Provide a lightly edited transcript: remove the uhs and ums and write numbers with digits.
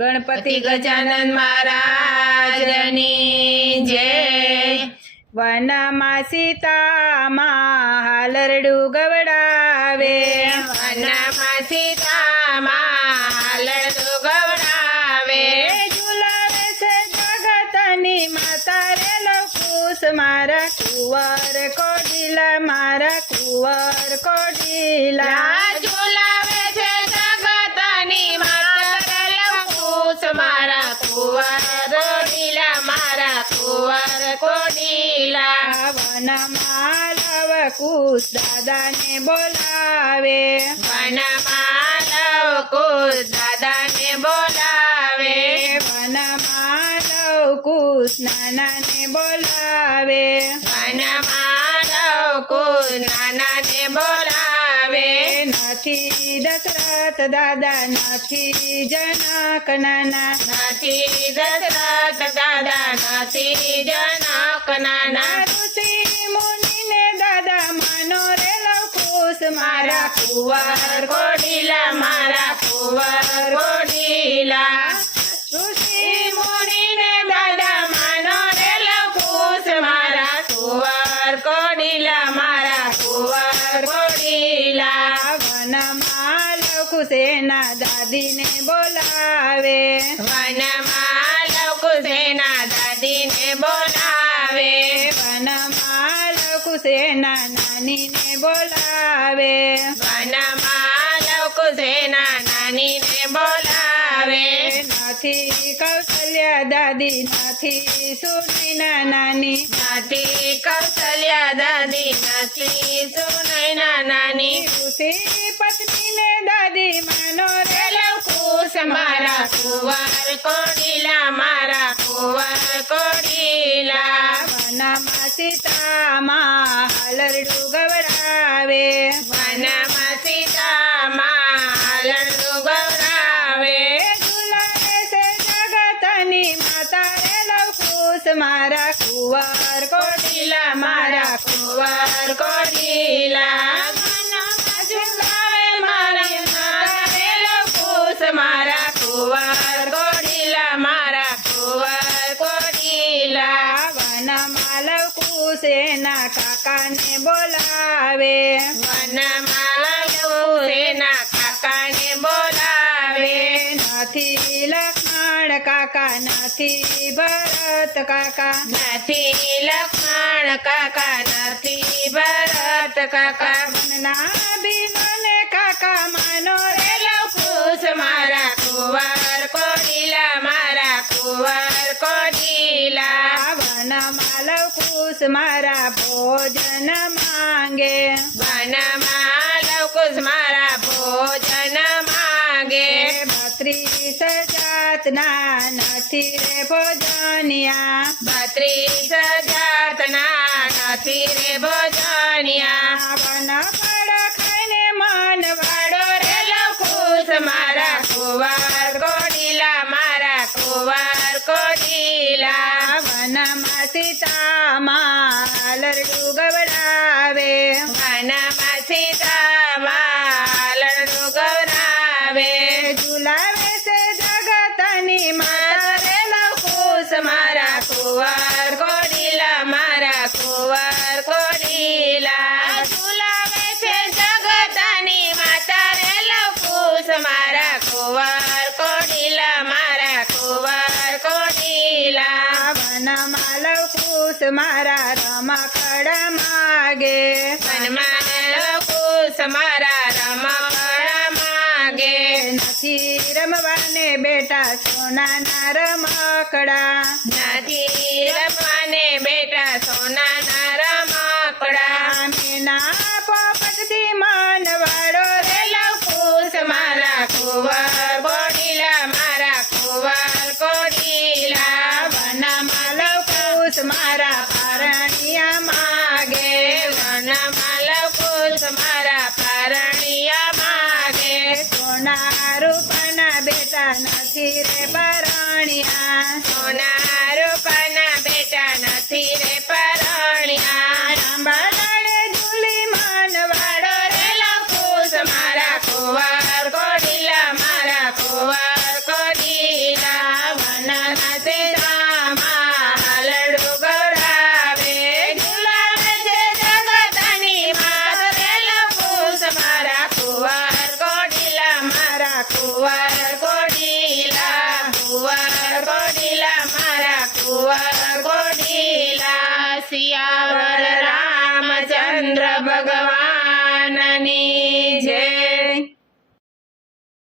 ગણપતિ ગજાનન મહારાજની જય। વનમાં સીતામાં હાલરડું ગવડાવે, વનમાં સીતામાં હાલરડું ગવડાવે, ઝુલાવે છે જગતની માતા રે લવકુશ મારા કુંવર કોડીલા, મારા કુંવર કોડીલા। ઝુલાવે છે જગતની માતા લવકુશ મારા કુંવર કોડીલા, મારા કુંવર કોડીલા। વનમાં લવકુશ દાદાને બોલાવે, વનમાં લવકુશ દાદાને બોલાવે, વનમાં લવકુશ નાનાને બોલાવે, વનમાં લવકુશ નાનાને બોલાવે। નથી દશરથ દાદા નથી જનક નાના, નથી દશરથ દાદા નથી જનક નાના, ઋષિ મુનિને દાદા માનો રે લવકુશ મારા કુંવર કોડીલા, મારા કુંવર કોડીલા। ઋષિ મુનિને દાદા માનો રે લવકુશ મારા કુંવર કોડીલા, મારા કુંવર કોડીલા। વનમાં લવકુશ એના દાદીને બોલાવે, વનમાં લવકુશ એના દાદીને બોલાવે, વનમાં લવકુશ એના નાનીને બોલાવે, વનમાં લવકુશ એના નાનીને બોલાવે। નથી કૌશલ્યા દાદી નથી સુનૈના નાની, નથી કૌશલ્યા દાદી નથી સુનૈના નાની, ઋષિ પત્નીને દાદી માનો રે લવકુશ મારા કુંવર કોડીલા, મારા કુંવર કોડીલા। વનમાં સીતામાં હાલરડું ગવડાવે, વનમાં સીતામાં હાલરડું ગવડાવે, ઝુલાવે છે જગતની માતા રે લવકુશ મારા કુંવર કોડીલા, મારા કુંવર કોડીલા। વનમાં ઝુલાવે મારી માતા રે લવકુશ મારા કુંવર કોડીલા, મારા કુંવર કોડીલા। વનમાં લવકુશ એના કાકાને બોલાવે, વનમાં લવકુશ એના કાકાને બોલાવે, નથી લક્ષ્મણ કાકા નથી ભરત કાકા, નથી લક્ષ્મણ કાકા નથી ભરત કાકા, વનના ભીમને કાકા માનો રે લવકુશ મારા કુંવર કોડીલા, મારા કુંવર કોડીલા। વનમાં લવકુશ મારા ભોજન માંગે, વનમાં લવકુશ મારા ભોજન માંગે, 32 જાતના નથી રે ભોજનિયા, 32 જાતના નથી રે ભોજનિયા। વન ફળ ખાઈને મન વાડો રે લવકુશ મારા કુંવર કોડીલા, મારા કુંવર કોડીલા। વનમાં સીતામાં હાલરડું ગવડાવે, વનમાં સીતામાં હાલરડું ગવડાવે, ઝુલાવે છે જગતની માતા રે લવકુશ મારા કુંવર કોડીલા, મારા કુંવર કોડીલા। ઝુલાવે છે જગતની માતા રે લવકુશ મારા કુંવર કોડીલા, મારા કુંવર કોડીલા। વનમાં લવકુશ મારા રમકડા માગે, વનમાં લવકુશ મારા રમકડા માંગે, નથી રમવાને બેટા સોનાના રમકડા, નથી રમવાને બેટા સોનાના રમકડા, મેના પોપટથી મન વાળો રે લવકુશ મારા કુંવર કોડીલા, મારા કુંવર કોડીલા। વનમાં લવકુશ મારા પારણિયા માગે, વનમાં લવકુશ મારા પારણિયા માગે, સોના રૂપના બેટા નથી રે પરણિયા, સોના રૂપાના બેટા નથી રે પરણિયા। આંબાડાળે ઝૂલી મન વાળો રે લવકુશ મારા કુંવર કોડીલા, મારા કુંવર કોડીલા। નથી આવતા